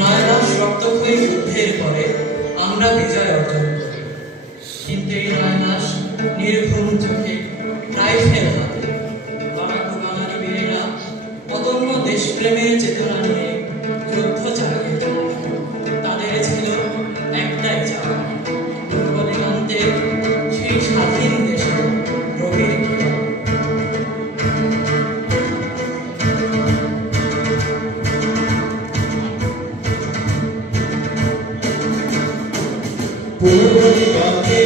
৯ মাস রক্তক্ষয়ী যুদ্ধের পরে আমরা বিজয় অর্জন করি, কিন্তু এই ৯ মাস নির্ঘুম চোখে রাইফেল হাতে লড়াকু বাঙালি বীরেরা অদম্য দেশপ্রেমের চেতনা নিয়ে যুদ্ধ চালিয়ে যান। তাদের ছিল একটাই চাওয়া, পূর্ব দিগন্তে সেই স্বাধীন দেশে রবির কিরণ। পূর্ব দিগন্তে